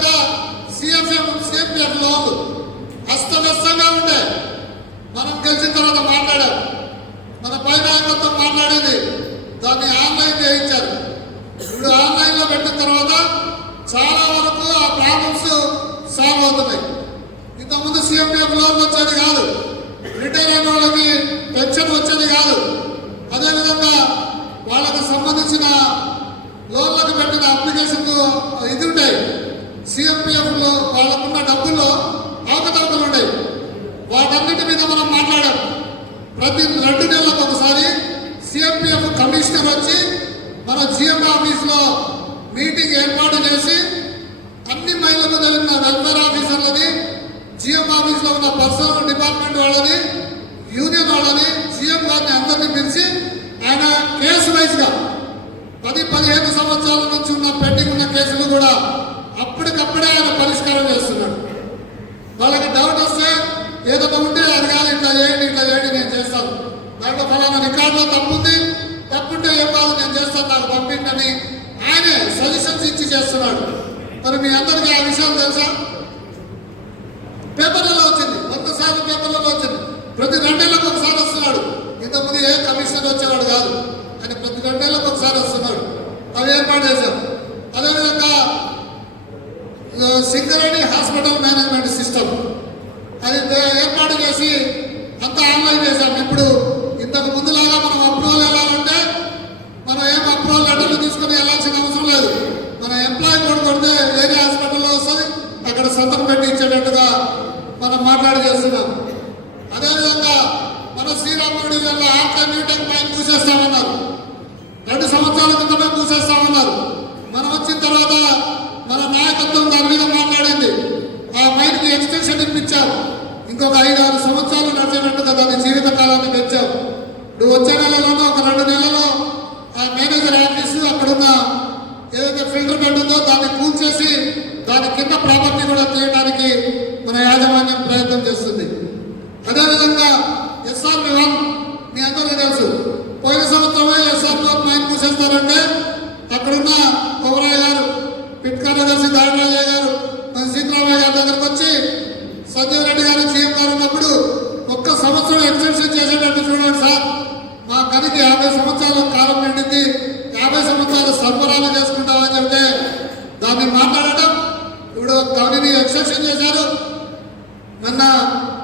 ಮೂಲಕ మన సీఎం ఆఫీస్లో మీటింగ్ ఏర్పాటు చేసి అవి ఏర్పాటు చేశాం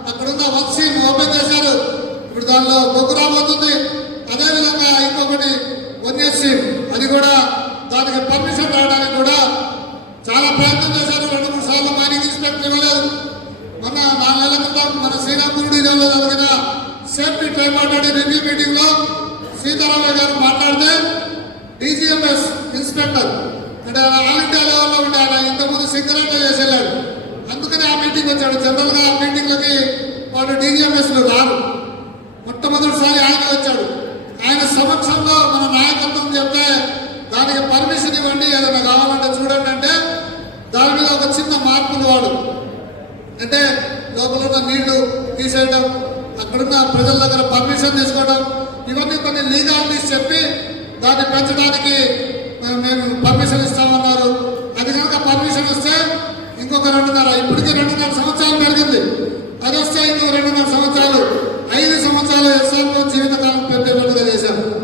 అక్కడున్న వర్క్షీప్ ఓపెన్ చేశారు. ఇప్పుడు దానిలో బొగ్గు రాబోతుంది. అదేవిధంగా ఇంకొకటి వన్యసీ అది కూడా దానికి పర్మిషన్ రావడానికి కూడా చాలా ప్రయత్నం చేశారు. రెండు మూడు సార్లు మైనింగ్ ఇన్స్పెక్టర్ ఇవ్వలేదు. మన నాలుగు నెలల క్రితం మన శ్రీరామూరుడు ఇదంలో జరిగిన సేఫ్టీ ట్రైన్ మాట్లాడే రివ్యూ మీటింగ్లో సీతారామయ్య గారు మాట్లాడితే డీజీఎంఎస్ ఇన్స్పెక్టర్ అంటే ఆల్ ఇండియా లెవెల్లో ఉండే ఆయన ఇంతకుముందు సింగరేట్లో చేసి అందుకని ఆ మీటింగ్ వచ్చాడు. జనరల్గా ఆ మీటింగ్లకి వాడు డీజీఎంఎస్లు రాదు మొట్టమొదటిసారి ఆయన వచ్చాడు. ఆయన సమక్షంలో మన నాయకత్వం చెప్తే దానికి పర్మిషన్ ఇవ్వండి ఏదైనా కావాలంటే చూడండి అంటే దాని మీద ఒక చిన్న మార్పులు వాడు. అంటే లోపల ఉన్న నీళ్ళు తీసేయడం అక్కడున్న ప్రజల దగ్గర పర్మిషన్ తీసుకోవడం ఇవన్నీ కొన్ని లీగాలిటీస్ చెప్పి దాన్ని పెంచడానికి మేము పర్మిషన్ ఇస్తామన్నారు. అది కనుక పర్మిషన్ ఇస్తే ఇంకొక రెండున్నర ఇప్పటికే రెండున్నర సంవత్సరాలు పెరిగింది. అదే స్థాయిలో రెండున్నర సంవత్సరాలు. ఐదు సంవత్సరాలు ఎస్ఆర్ జీవితకాలం పెరిగేటట్టుగా చేశారు.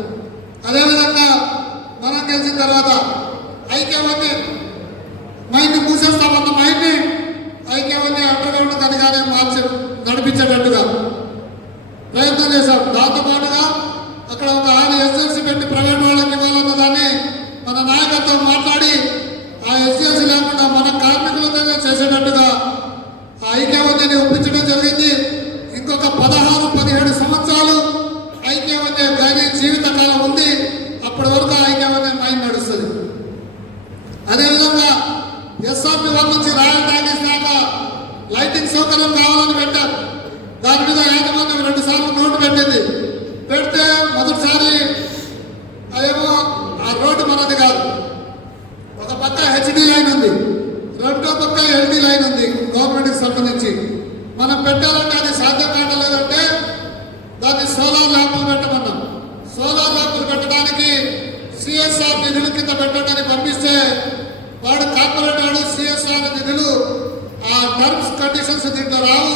టర్మ్స్ దీంట్లో రావు.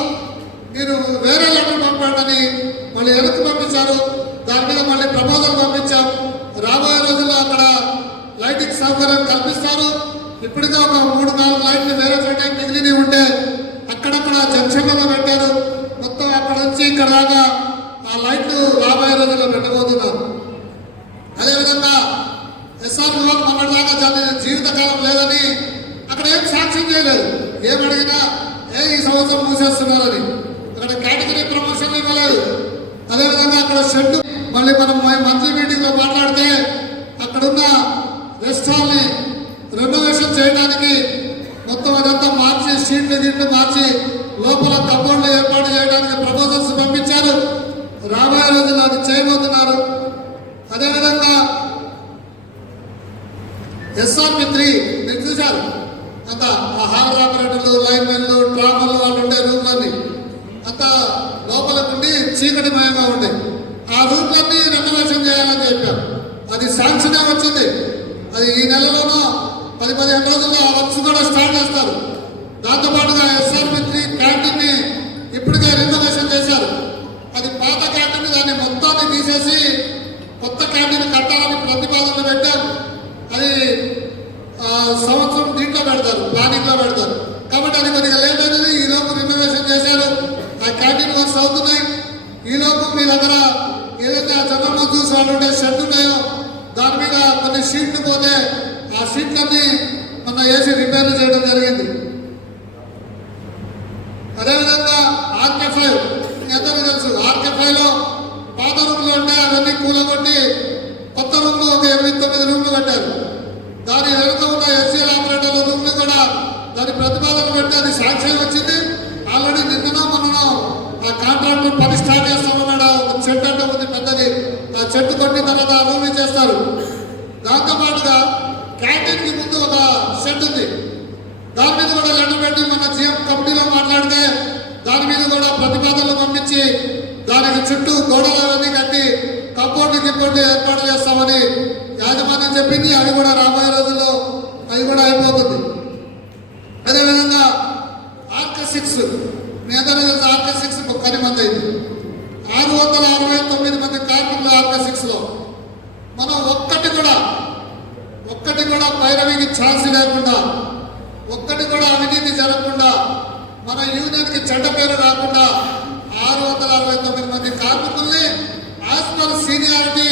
మీరు వేరే లెటర్ పంపండి మళ్ళీ ఎవరికి పంపించారు? దాని మీద మళ్ళీ ప్రపోజల్ పంపించాం. రాబోయే రోజుల్లో అక్కడ లైటింగ్ సౌకర్యం కల్పిస్తారు. ఇప్పటికే ఒక మూడు నాలుగు లైట్లు వేరే చోట మిగిలినవి ఉంటే అక్కడక్కడ జంక్షన్లలో పెట్టారు. మొత్తం అక్కడ నుంచి ఇక్కడ దాకా ఆ లైట్లు రాబోయే రోజుల్లో పెట్టబోతున్నారు. అదేవిధంగా ఎస్ఆర్ వివాహం మొన్నటిదాకా జీవితకాలం లేదని అక్కడ ఏం సాక్ష్యం చేయలేదు. ఏమడిగినా అడిగినా మూసేస్తున్నారు అది అక్కడ కేటగిరీ ప్రమోషన్ ఇవ్వలేదు. అదేవిధంగా అక్కడ షెడ్ మళ్ళీ మనం మ- మంత్లీ మాట్లాడితే అక్కడున్న రెస్టాల్ని రెనోవేషన్ చేయడానికి మొత్తం అదంతా మార్చి సీట్లు గిట్లు మార్చి లోపల కబోర్డ్లు ఏర్పాటు చేయడానికి ప్రపోజల్స్ పంపించారు. రాబోయే రోజుల్లో అది చేయబోతున్నారు. అదేవిధంగా ఎస్ఆర్పి త్రీ మీరు చూశారు. అంత ఆ హాల్ ఆపరేటర్లు లైన్ మెన్లు ట్రామర్లు వాళ్ళు ఉండే రూమ్లన్నీ. అంత లోపలికి ఉండి చీకటిమయంగా ఉండే. ఆ రూమ్లన్నీ రెనోవేషన్ చేయాలని చెప్పారు. అది శాంక్షనే వచ్చింది. అది ఈ నెలలోనో పది పదిహేను రోజుల్లో ఆ వర్క్స్ కూడా స్టార్ట్ చేస్తారు. దాంతోపాటుగా ఎస్ఆర్పి త్రీ క్యాంటీన్ని ఇప్పటికే రిజర్వేషన్ చేశారు. అది పాత క్యాంటీన్ దాన్ని మొత్తాన్ని తీసేసి కొత్త క్యాంటీన్ కట్టాలని ప్రతిపాదనలు పెట్టారు. అది ఆ, సంవత్సరం దీంట్లో పెడతారు ప్లానింగ్లో పెడతారు కాబట్టి అది కొద్దిగా లేట్ అనేది ఈ లోపు రినోవేషన్ చేశారు ఆ క్యాంటీన్ వర్క్స్ అవుతున్నాయి ఈ లోపు మీ దగ్గర ఏదైతే ఆ చంద్రబాబు చూసి వాళ్ళు ఉండే షెడ్ ఉన్నాయో దాని మీద కొన్ని షీట్లు పోతే ఆ షీట్లన్నీ మన వేసి రిపేర్లు చేయడం జరిగింది అదేవిధంగా ఆర్కే ఫైవ్ ఎందరూ తెలుసు ఆర్కే ఫైవ్లో పాత రూమ్లు ఉంటే అవన్నీ కూలగొట్టి కొత్త రూమ్లు ఒక ఎనిమిది తొమ్మిది రూమ్లు కట్టారు దాని వెనుక ఉన్న ఎస్సీఎల్ ఆపరేటర్ల రూమ్లు కూడా దాని ప్రతిపాదన పెట్టి అది సాక్ష్యం వచ్చింది ఆల్రెడీ నిన్ననో మొన్ననో ఆ కాంట్రాక్టర్ పని స్టార్ట్ చేస్తామన్నాడు ఒక చెట్టు అంటే ఉంది పెద్దది ఆ చెట్టు కొట్టిన తర్వాత ఆ రూమ్ చేస్తారు దాంతో పాటుగా క్యాంటీన్కి ముందు ఒక షెడ్ ఉంది. దాని మీద కూడా లెటర్ పెట్టి మన జీఎం కమిటీలో మాట్లాడితే దాని మీద కూడా ప్రతిపాదనలు పంపించి దానికి చుట్టూ గోడలు అవన్నీ కట్టి కంపౌండ్ గిప్పౌండ్ ఏర్పాటు చేస్తామని యాజమాన్యం చెప్పింది. అది కూడా రాబోయే రోజుల్లో అది కూడా అయిపోతుంది. అదేవిధంగా ఆర్క సిక్స్ మీ అందరూ తెలుసు సిక్స్ పది మంది. అయింది ఆరు వందల అరవై తొమ్మిది మంది కార్మికులు ఆర్క సిక్స్లో. మనం ఒక్కటి కూడా ఒక్కటి కూడా పైరవికి ఛాన్స్ లేకుండా ఒక్కటి కూడా అవినీతి జరగకుండా మన యూనియన్కి చెడ్డ పేరు రాకుండా ఆరు వందల అరవై తొమ్మిది మంది కార్మికుల్ని యాజ్ పర్ సీనియారిటీ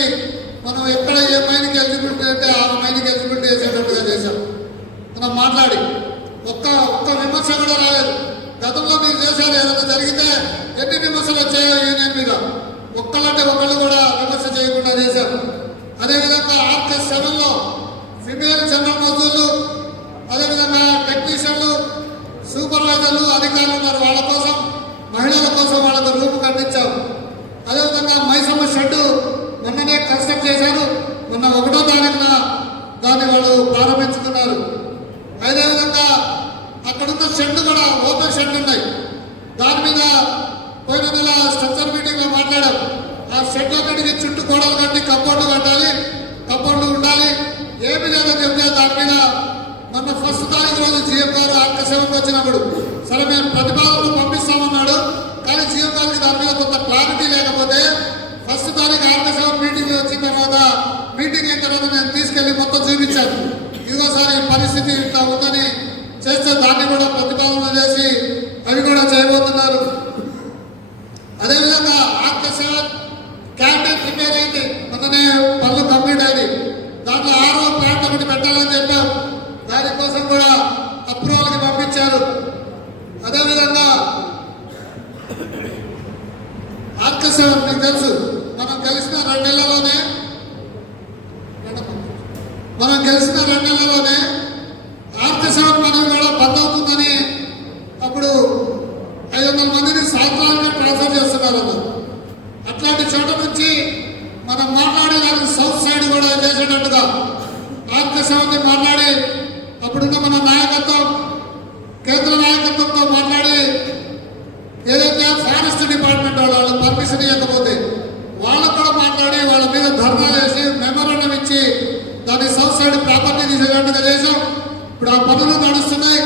మనం ఎక్కడ ఏ మైన్కి ఎలిజిబిలిటీ అంటే ఆ మైన్కి ఎలిజిబిలిటీ చేసేటట్టుగా చేశాం. మనం మాట్లాడి ఒక్క ఒక్క విమర్శ కూడా రాలేదు. గతంలో మీరు చేశారు ఏదైనా జరిగితే ఎన్ని విమర్శలు వచ్చాయో యూనియన్ మీద. ఒక్కళ్ళంటే ఒకళ్ళు కూడా విమర్శ చేయకుండా చేశారు. అదేవిధంగా ఆర్కే సెవెన్లో ఫిమేల్ జనరల్ మజూర్లు అదేవిధంగా టెక్నీషియన్లు సూపర్వైజర్లు అధికారులు ఉన్నారు. వాళ్ళ కోసం మహిళల కోసం వాళ్ళకు రూపు కట్టించాము అదేవిధంగా మైసమ్మ షెడ్ మొన్ననే కన్స్ట్రక్ట్ చేశారు. మొన్న ఒకటో తారీఖున దాన్ని వాళ్ళు ప్రారంభించుకున్నారు. అదేవిధంగా అక్కడున్న షెడ్ కూడా ఓపెన్ షెడ్ ఉన్నాయి. దాని మీద పోయిన నెల స్ట్రక్చర్ మీటింగ్లో మాట్లాడాం. ఆ షెడ్ అక్కడికి చుట్టూ గోడలు కట్టి కంపౌండ్ కట్టారు లేదని దాని మీద మొన్న ఫస్ట్ తారీఖు రోజు జీఎం గారు ఆర్క సేవకు వచ్చినప్పుడు. సరే మేము ప్రతిపాదనలు పంపిస్తామన్నాడు. కానీ జీఎం గారికి దాని మీద కొంత క్లారిటీ లేకపోతే ఫస్ట్ తారీఖు ఆర్క సేవ మీటింగ్ వచ్చిన తర్వాత మీటింగ్ అయిన తర్వాత నేను తీసుకెళ్ళి మొత్తం చూపించాను. ఇదిగోసారి పరిస్థితి ఇట్లా ఉందని చేస్తే దాన్ని కూడా ప్రతిపాదన చేసి అవి కూడా చేయబోతున్నారు. అదేవిధంగా ఆర్క సేవ క్యాంటీన్ రిపేర్ అయింది. మొన్ననే పనులు కంప్లీట్ అయింది దాంట్లో ఆరో ప్లాంట్ ఒకటి పెట్టాలని చెప్పాం. దానికోసం కూడా అప్రూవల్కి పంపించారు. అదేవిధంగా ఆర్క సేవ మీకు తెలుసు. మనం కలిసిన రెండు మనం కలిసిన రెండు నెలల్లోనే ఆర్క సేవ పని కూడా బంద్ అవుతుందని అప్పుడు ఐదు వందల మందిని సాయంత్రానికి ట్రాన్స్ఫర్ చేస్తున్నారు అన్నారు అట్లాంటి చోట నుంచి మనం మాట్లాడే దానికి సౌత్ సైడ్ కూడా చేసేటట్టుగా ఆర్క సేవని మాట్లాడి అప్పుడున్న దాని సౌత్ సైడ్ ప్రాపర్టీ తీసేటట్టుగా చేశాం ఇప్పుడు ఆ పనులు నడుస్తున్నాయి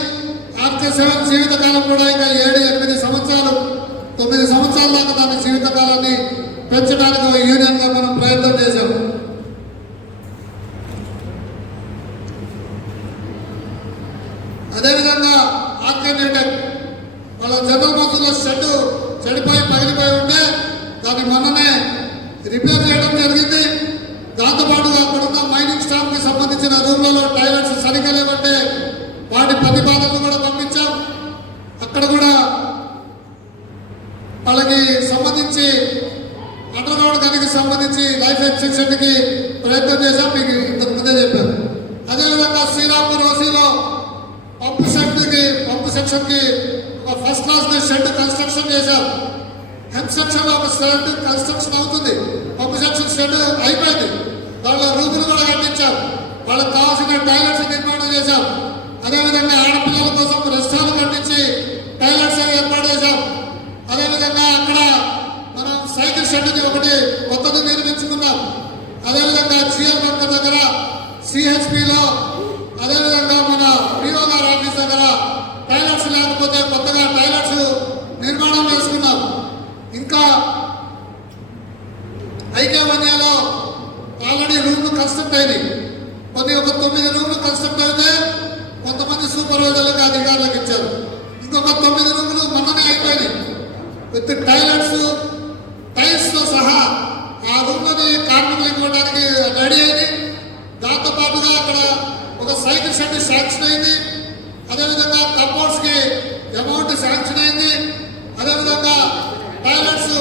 ఆర్కే సెవెన్ జీవితకాలం కూడా ఇంకా ఏడు ఎనిమిది సంవత్సరాలు తొమ్మిది సంవత్సరాల దాకా దాని జీవితకాలాన్ని పెంచడానికి యూనియన్ యూనియన్గా మనం ప్రయత్నం చేశాం అదేవిధంగా ఆర్కెనేటెడ్ వాళ్ళ జనరల్ బస్సులో షెడ్ చెడిపోయి పగిలిపోయి ఉంటే దాన్ని మొన్ననే రిపేర్ చేయడం జరిగింది దాంతోపాటుగా అక్కడ ఉన్న మైనింగ్ స్టాఫ్కి సంబంధించిన రూమ్లలో టాయిలెట్స్ సరిగ్గా లేవంటే వాటి ప్రతిపాదనలు కూడా పంపించాం అక్కడ కూడా వాళ్ళకి సంబంధించి అండర్ గ్రౌండ్ గనికి సంబంధించి లైఫ్ ఎక్స్టెన్షన్కి ప్రయత్నం చేశాం మీకు ఇంతకు ముందే చెప్పాను అదేవిధంగా శ్రీరాంపూర్ ఓసీలో పంపు సెట్కి పంపు సెక్షన్కి ఒక ఫస్ట్ క్లాస్ షెడ్ కన్స్ట్రక్షన్ చేశాం. హెల్త్ ఒక షెడ్ కన్స్ట్రక్షన్ అవుతుంది. పంప్ సెక్షన్ షెడ్ అయిపోయింది. వాళ్ళ రూపులు కూడా కట్టించాం. వాళ్ళకి కావాల్సిన టాయిలెట్స్ నిర్మాణం చేశాం. అదేవిధంగా ఆడపిల్లల కోసం రెస్టారెంట్ కట్టించి టాయిలెట్స్ ఏర్పాటు చేశాం. అదేవిధంగా అక్కడ మనం సైకిల్ షెడ్ని ఒకటి కొత్తది నిర్మించుకున్నాం. అదేవిధంగా జిఎల్ బంక్ దగ్గర సిహెచ్పిలో అదేవిధంగా మన పిఓ గారి ఆఫీస్ దగ్గర టైలెట్స్ లేకపోతే కొత్తగా టైలెట్స్ నిర్మాణం చేసుకున్నాం ఇంకా ఐక్యవన్యాలో ఆల్రెడీ రూమ్లు కన్స్ట్రక్ట్ అయినాయి. కొన్ని ఒక తొమ్మిది రూమ్లు కన్స్ట్రక్ట్ అయితే కొంతమంది సూపర్వైజర్లకు అధికారులకు ఇచ్చారు. ఇంకొక తొమ్మిది రూములు మొన్ననే అయిపోయినాయి. విత్ టైలెట్స్ టైల్స్తో సహా ఆ రూమ్లోని కార్మికులు ఇవ్వడానికి రెడీ అయింది దాంతో పాటుగా అక్కడ ఒక సైకిల్ షెడ్ శాంక్షన్ అయింది అదేవిధంగా కంపౌండ్స్కి అమౌంట్ శాంక్షన్ అయింది అదేవిధంగా టాయిలెట్స్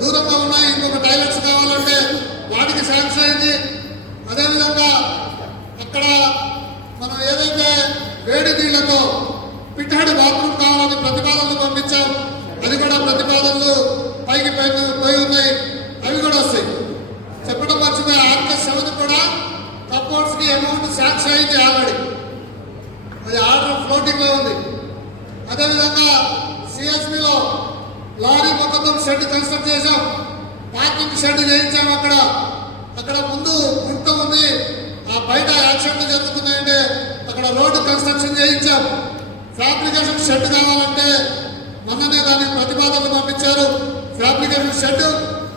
దూరంగా ఉన్నాయి ఇంకొక టాయిలెట్స్ కావాలంటే వాటికి శాంక్షన్ అయింది అదేవిధంగా అక్కడ మనం ఏదైతే వేడి నీళ్ళతో పిట్టాడి బాత్రూమ్ కావాలని ప్రతిపాదనలు పంపించాం అది కూడా ప్రతిపాదనలు పైకి పైన పోయి ఉన్నాయి అవి కూడా వస్తాయి చెప్పడం వచ్చింది ఆర్కెస్ సెవెన్ కూడా కంపౌండ్స్కి అమౌంట్ శాంక్షన్ అయింది ఆల్రెడీ అది ఆర్డర్ ఫ్లోటింగ్లో ఉంది అదేవిధంగా సిఎస్పిలో లారీ మొత్తం షెడ్ కన్స్ట్రక్ట్ చేశాం. పార్కింగ్ షెడ్ చేయించాం అక్కడ. అక్కడ ముందు ఇంత ఉంది. ఆ బయట యాక్సిడెంట్ జరుగుతున్నాయంటే అక్కడ రోడ్డు కన్స్ట్రక్షన్ చేయించాం. ఫ్యాబ్రికేషన్ షెడ్ కావాలంటే మొన్ననే దానికి ప్రతిపాదనలు పంపించారు. ఫ్యాబ్రికేషన్ షెడ్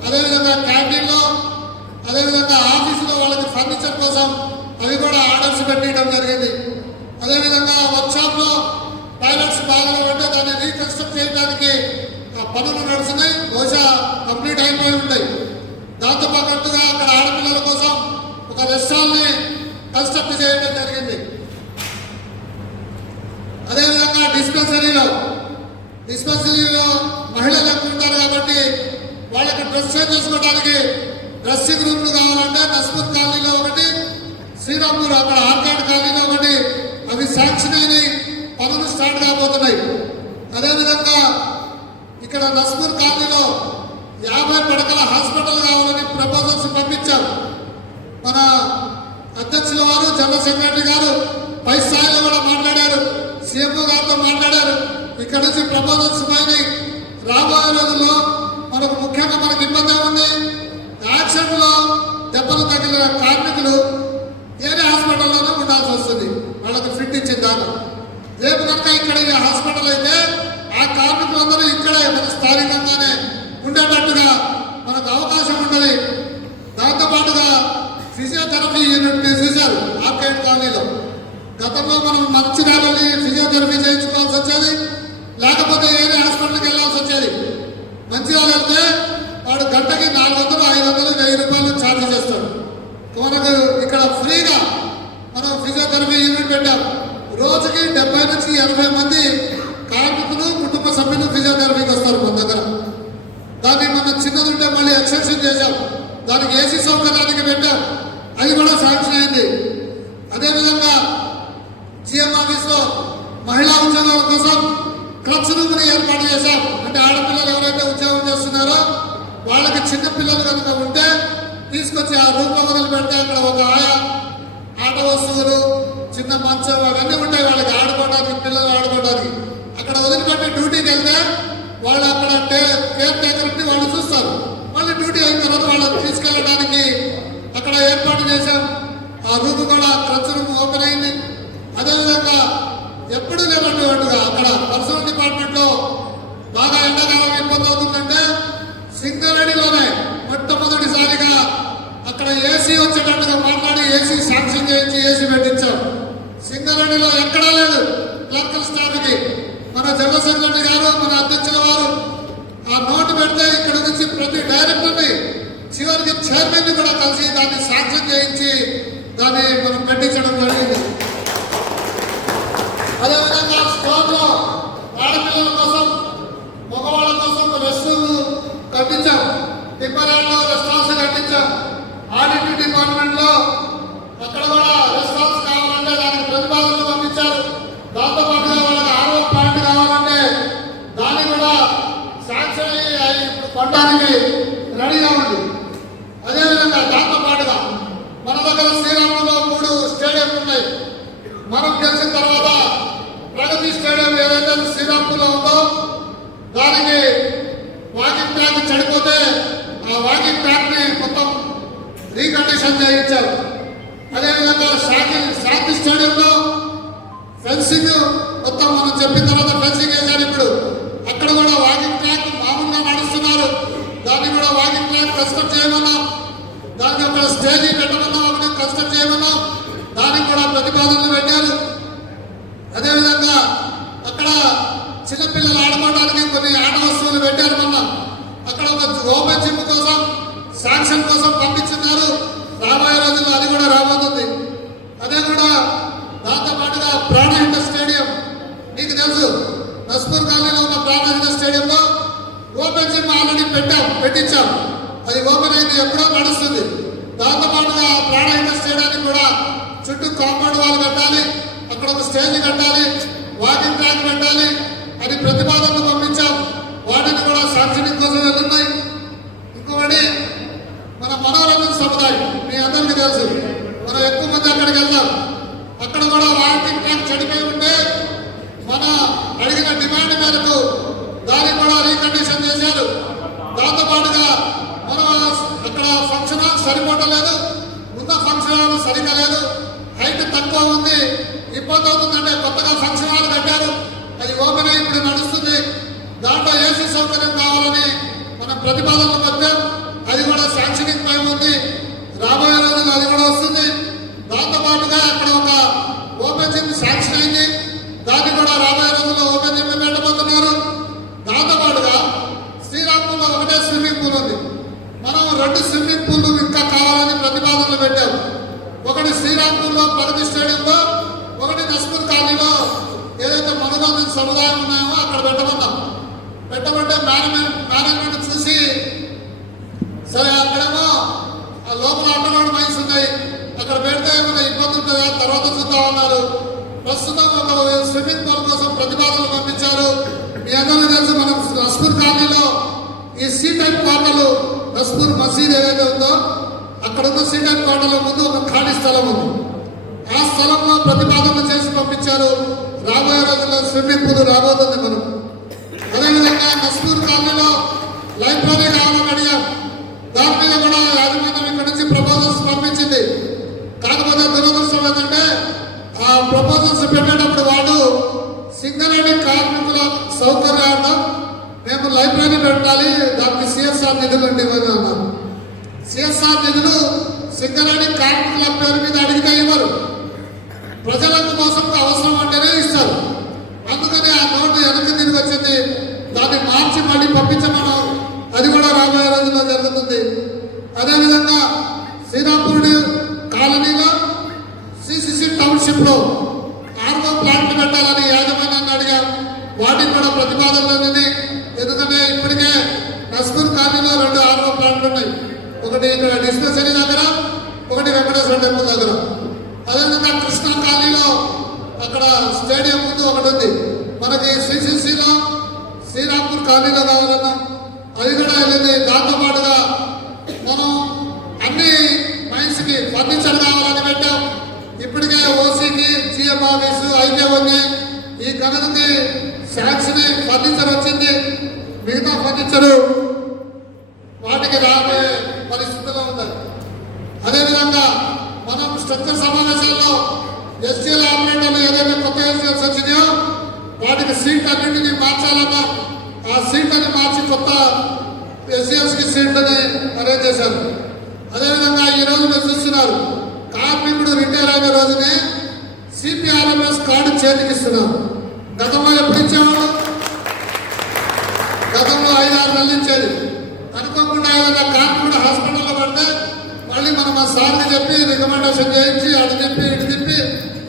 అదేవిధంగా క్యాంటీన్లో అదేవిధంగా ఆఫీసులో వాళ్ళకి ఫర్నిచర్ కోసం అవి కూడా ఆర్డర్స్ పెట్టడం జరిగింది. అదేవిధంగా వర్క్షాప్లో టాయిలెట్స్ బాగాలేవంటే దాన్ని రీకన్స్ట్రక్ట్ చేయడానికి పనులు నడుస్తున్నాయి. బహుశా కంప్లీట్ అయిపోయి ఉంటాయి. దాంతో పాటుగా అక్కడ ఆడపిల్లల కోసం ఒక రెస్టారెంట్ని కన్స్ట్రక్ట్ చేయడం జరిగింది. అదేవిధంగా డిస్పెన్సరీలో డిస్పెన్సరీలో మహిళలు ఎక్కువ ఉంటారు కాబట్టి వాళ్ళకి డ్రెస్ చేంజ్ చేసుకోవడానికి డ్రెస్సింగ్ రూమ్లు కావాలంటే నస్పూర్ కాలనీలో ఒకటి శ్రీరాంపూర్ అక్కడ ఆర్కాడ్ కాలనీలో ఒకటి. అవి శాంక్షన్ అయినాయి పనులు స్టార్ట్ కాబోతున్నాయి. అదేవిధంగా ఇక్కడ నస్పూర్ కాలనీలో యాభై పడకల హాస్పిటల్ కావాలని ప్రపోజల్స్ పంపించాం. మన అధ్యక్షుల వారు జనరల్ సెక్రటరీ గారు పై స్థాయిలో కూడా మాట్లాడారు. సీఎం గారితో మాట్లాడారు. ఇక్కడ నుంచి ప్రపోజల్స్ పైన రాబోయే రోజుల్లో మనకు ముఖ్యంగా మనకు ఇబ్బంది ఉంది యాక్సిడెంట్లో దెబ్బలు తగిలిన కార్మికులు వేరే హాస్పిటల్లోనే ఉండాల్సి వస్తుంది. వాళ్ళకి ఫిట్ ఇచ్చిన దాకా రేపు కనుక ఇక్కడ హాస్పిటల్ అయితే ఆ కార్మికులందరూ ఇక్కడే మన స్థానికంగానే ఉండేటట్టుగా మనకు అవకాశం ఉంటుంది దాంతో పాటుగా ఫిజియోథెరపీ యూనిట్ మీరు చూశారు ఆర్కేడ్ కాలనీలో. గతంలో మనం మంచి నెలని ఫిజియోథెరపీ చేయించుకోవాల్సి వచ్చేది లేకపోతే ఏరే హాస్పిటల్కి వెళ్ళాల్సి వచ్చేది. మంచిగా వెళ్తే వాడు గంటకి నాలుగు వందలు ఐదు వందలు వెయ్యి రూపాయలు ఛార్జ్ చేస్తాడు. మనకు ఇక్కడ ఫ్రీగా మనం ఫిజియోథెరపీ యూనిట్ పెట్టాం. రోజుకి డెబ్బై నుంచి ఎనభై మంది కార్మికులు కుటుంబ సభ్యులు ఫిజియోథెరపీకి వస్తారు మన దగ్గర. దాన్ని మనం చిన్నది ఉంటే మళ్ళీ ఎక్స్టెన్షన్ చేశాం. దానికి ఏసీ సౌకర్యానికి పెట్టాం. అది కూడా శాంక్షన్ అయింది. అదేవిధంగా జిఎం ఆఫీస్లో మహిళా ఉద్యోగాల కోసం క్లబ్స్ రూమ్ని ఏర్పాటు చేశాం. అంటే ఆడపిల్లలు ఎవరైతే ఉద్యోగం చేస్తున్నారో వాళ్ళకి చిన్న పిల్లలు కనుక ఉంటే తీసుకొచ్చి ఆ రూమ్లో మొదలు పెడితే అక్కడ ఒక ఆయా మంచం అవన్నీ ఉంటాయి. వాళ్ళకి ఆడుకోవడానికి పిల్లలు ఆడుకోవడానికి. అక్కడ వదిలిపెట్టి డ్యూటీకి వెళ్తే వాళ్ళు అక్కడ టే- కేర్ టేకర్ వాళ్ళు చూస్తారు. మళ్ళీ డ్యూటీ అయిన తర్వాత వాళ్ళని తీసుకెళ్ళడానికి అక్కడ ఏర్పాటు చేశాం. ఆ రూమ్ కూడా క్రచ్ రూమ్ ఓపెన్ అయింది. అదేవిధంగా ఎప్పుడు లేనటువంటిగా అక్కడ పర్సనల్ డిపార్ట్మెంట్లో బాగా ఎండాకాలం ఇబ్బంది అవుతుందంటే సింగరేణిలోనే మొట్టమొదటిసారిగా అక్కడ ఏసీ వచ్చేటట్టుగా మాట్లాడి ఏసీ శాంక్షన్ చేయించి ఏసీ పెట్టించాం. సింగరేణిలో ఎక్కడా లేదు. క్లర్కల్ స్టాఫ్కి. మన చంద్రశేఖర్ రెడ్డి గారు మన అధ్యక్షుల వారు ఆ నోటు పెడితే ఇక్కడ నుంచి ప్రతి డైరెక్టర్ని చివరికి చైర్మన్ని కూడా కలిసి దాన్ని శాంక్షన్ చేయించి దాన్ని మనం పెట్టించడం జరిగింది. అదేవిధంగా స్టోర్ ఆడపిల్లల కోసం మగవాళ్ళ కోసం రెస్ట్ కట్టించాం. టిప్పర్యార్డ్ రెస్ట్ హౌస్ కట్టించాం. ఆడిట్ డిపార్ట్మెంట్లో అక్కడ కూడా రెస్ట్ హౌస్ ప్రతిపాదనలు పంపించారు. దాంతో పాటుగా వాళ్ళకి ఆరో ప్లాంట్ కావాలంటే దాన్ని కూడా శాంక్షన్ అయ్యి అయి ఇప్పుడు రెడీగా ఉంది. అదేవిధంగా దాంతో పాటుగా మన దగ్గర శ్రీరామంలో మూడు స్టేడియంలు ఉన్నాయి. మనం గెలిచిన తర్వాత ప్రగతి స్టేడియం ఏదైతే శ్రీరాంపూర్లో ఉందో దానికి వాకింగ్ ట్రాక్ చెడిపోతే ఆ వాకింగ్ ట్రాక్ని మొత్తం రీకండిషన్ చేయించారు. అదేవిధంగా శాంతి శాంతి స్టేడియంలో ఫెన్సింగ్ మొత్తం మనం చెప్పిన తర్వాత ఫెన్సింగ్ వేశారు ఇప్పుడు. అక్కడ కూడా వాకింగ్ ట్రాక్ మామూలుగా నడుస్తున్నారు. దాన్ని కూడా వాకింగ్ ట్రాక్ కన్స్ట్రక్ట్ చేయమన్నాం. దానికి ఒక స్టేజీ పెట్టమన్నాం ఒకటి కన్స్ట్రక్ట్ చేయమన్నాం. దానికి కూడా ప్రతిపాదనలు పెట్టారు. అదేవిధంగా అక్కడ చిన్నపిల్లలు ఆడుకోవడానికి కొన్ని ఆట వస్తువులు పెట్టారు మొన్న. అక్కడ ఒక ఓపెన్ జిమ్ కోసం శాంక్షన్ కోసం పంపించిన రాబోయే రోజుల్లో అది కూడా రాబోతుంది అదే కూడా దాంతో పాటుగా ప్రాణహిత స్టేడియం మీకు తెలుసు నస్పూర్ కాలనీలో ఉన్న ప్రాణహిత స్టేడియంలో ఓపెన్ జిమ్ ఆల్రెడీ పెట్టాం పెట్టించాం అది ఓపెన్ అయింది ఎప్పుడో నడుస్తుంది. దాంతో పాటుగా ప్రాణహిత చేయడానికి కూడా చుట్టూ కాంపౌండ్ వాళ్ళు కట్టాలి అక్కడ ఒక స్టేజ్ కట్టాలి వాకింగ్ ట్రాక్ పెట్టాలి అని ప్రతిపాదనలు పంపించాం. వాటిని కూడా సాక్షి కోసం వెళ్తున్నాయి ఇంకొకటి మన మనోరంజన సముదాయం మీ అందరికీ తెలుసు మనం ఎక్కువ మంది అక్కడికి వెళ్దాం అక్కడ కూడా వాకింగ్ ట్రాక్ చెడిపోయి ఉంటే మన అడిగిన డిమాండ్ మేరకు దాన్ని కూడా రీకండిషన్ చేశారు దాంతో పాటుగా మన అక్కడ సరిపోవటం లేదు ఉన్న ఫంక్షన్ హాల్ సరిగా లేదు. హైట్ తక్కువ ఉంది ఇబ్బంది అవుతుందంటే కొత్తగా ఫంక్షన్ హాల్ కట్టారు. అది ఓపెన్ అయి ఇప్పుడు నడుస్తుంది. దాంట్లో ఏసీ సౌకర్యం కావాలని మనం ప్రతిపాదనలు పెద్ద అది కూడా శాంక్షనింగ్ పై ఉంది. రాబోయే రోజుల్లో అది కూడా వస్తుంది దాంతో పాటుగా అక్కడ ఒక ఓపెన్ జిమ్ శాంక్షన్ అయింది దాన్ని కూడా రాబోయే రోజుల్లో ఓపెన్ జిమ్ పెట్టబోతున్నారు దాంతో పాటుగా శ్రీరాంపూర్లో ఒకటే స్విమ్మింగ్ పూల్ ఉంది మనం రెండు స్విమ్మింగ్ పూల్ ఇంకా కావాలని ప్రతిపాదనలు పెట్టాం ఒకటి శ్రీరాంపూర్లో ప్రగతి స్టేడియంలో ఒకటి నస్పూర్ కాలనీలో ఏదైతే సముదాయం ఉన్నామో అక్కడ పెట్టమన్నాం పెట్టమంటే మేనేజ్మెంట్ మేనేజ్మెంట్ చూసి సరే అక్కడేమో ఆ లోపల అండర్గ్రౌండ్ మైన్స్ ఉన్నాయి అక్కడ పెడితే ఏమైనా ఇబ్బంది ఉంటుందా తర్వాత చూద్దామన్నారు ప్రస్తుతం ఒక స్విమ్మింగ్ పూల్ కోసం ప్రతిపాదనలు పంపించారు మీ అందరికీ తెలుసు మనం నస్పూర్ కాలనీలో ఈ సీ టైప్ కోటలు నస్పూర్ మసీద్ ఏదైతే ఉందో అక్కడ ఉన్న సీ టైప్ కోటలో ముందు ఒక ఖాళీ స్థలం ఉంది ఆ స్థలంలో ప్రతిపాదనలు చేసి పంపించారు రాబోయే రోజుల్లో స్విమ్మింగ్ పూల్ రాబోతుంది మనం అదేవిధంగా నస్పూర్ కాలనీలో లైబ్రరీ కావాలని అడిగాం దాని మీద కూడా యాజమాన్యం ఇక్కడ నుంచి ప్రపోజల్స్ పంపించింది కాకపోతే దురదృష్టం ఏంటంటే ఆ ప్రపోజల్స్ పెట్టేటప్పుడు వాడు సింగరేణి కార్మికుల సౌకర్యార్థం మేము లైబ్రరీ పెట్టాలి దానికి సిఎస్ఆర్ నిధులు అండి ఇవ్వని అన్నారు సిఎస్ఆర్ నిధులు సింగరేణి కార్మికుల పేరు మీద అడిగితే ఇవ్వరు ప్రజలకు కోసం అవసరం అంటేనే ఇస్తారు. అందుకని ఆ నోటు వెనక్కి తిరిగి వచ్చింది? దాన్ని మార్చి మళ్ళీ పంపించమనం. అది కూడా రాబోయే రోజుల్లో జరుగుతుంది. అదేవిధంగా శ్రీరాంపూర్డి కాలనీలో సిసిసి టౌన్షిప్లో ఆర్గో ప్లాంట్ పెట్టాలని యాజమాన్యాన్ని అడిగాం వాటికి కూడా ప్రతిపాదనలు అనేది ఎందుకంటే ఇప్పటికే నస్పూర్ కాలనీలో రెండు ఆర్గో ప్లాంట్లు ఉన్నాయి ఒకటి ఇక్కడ డిస్పెన్సరీ దగ్గర ఒకటి వెంకటేశ్వర టెంపుల్ దగ్గర అదేవిధంగా కృష్ణా కాలనీలో అక్కడ స్టేడియం ముందు ఒకటి ఉంది మనకి సిసిసిలో ఖాళీగా కావాలన్నా అది కూడా వెళ్ళింది దాంతో పాటుగా మనం అన్ని మైన్స్కి ఫర్నిచర్ కావాలని పెట్టాం. ఇప్పటికే ఓసీకి సీఎం ఆఫీసు అయితే ఉంది. ఈ కథకి శాంక్షన్ ఫర్నిచర్ వచ్చింది. మిగతా ఫర్నిచరు చేశారు అదేవిధంగా ఈ రోజు మీరు చూస్తున్నారు కార్మికుడు రిటైర్ అయిన రోజునే సిపిఆర్ఎంఎస్ కార్డు చేతికిస్తున్నారు గతంలో ఎప్పుడు ఇచ్చేవాడు గతంలో ఐదు ఆరు నెలలు ఇచ్చేది. అనుకోకుండా ఏదైనా కార్మికుడు హాస్పిటల్లో పడితే మళ్ళీ మనం మా సార్ని చెప్పి రికమెండేషన్ చేయించి అటు చెప్పి ఇటు తిప్పి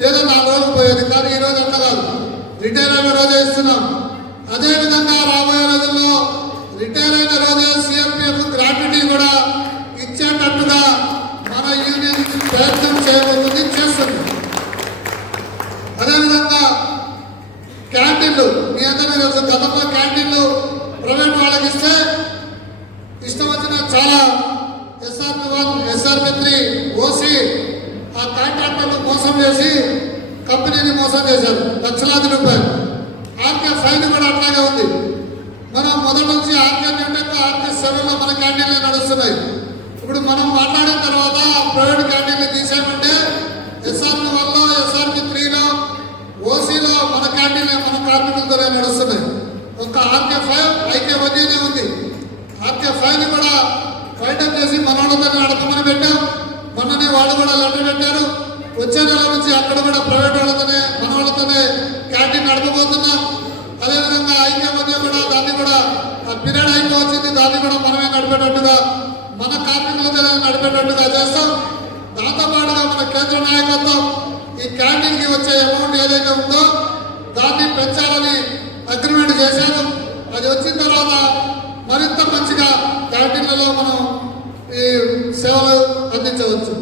ఏదో నాలుగు రోజులు పోయేది. కానీ ఈ రోజు అంత కాదు. రిటైర్ అయిన రోజే ఇస్తున్నాం. వచ్చిన తర్వాత మరింత మంచిగా క్యాంటీన్లలో మనం ఈ సేవలు అందించవచ్చు.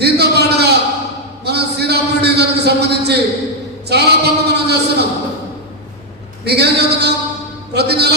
దీంతో పాటుగా మనం శ్రీరాముడి డివిజన్కి సంబంధించి చాలా పనులు మనం చేస్తున్నాం. మీకేం చెప్తున్నాం ప్రతి నెల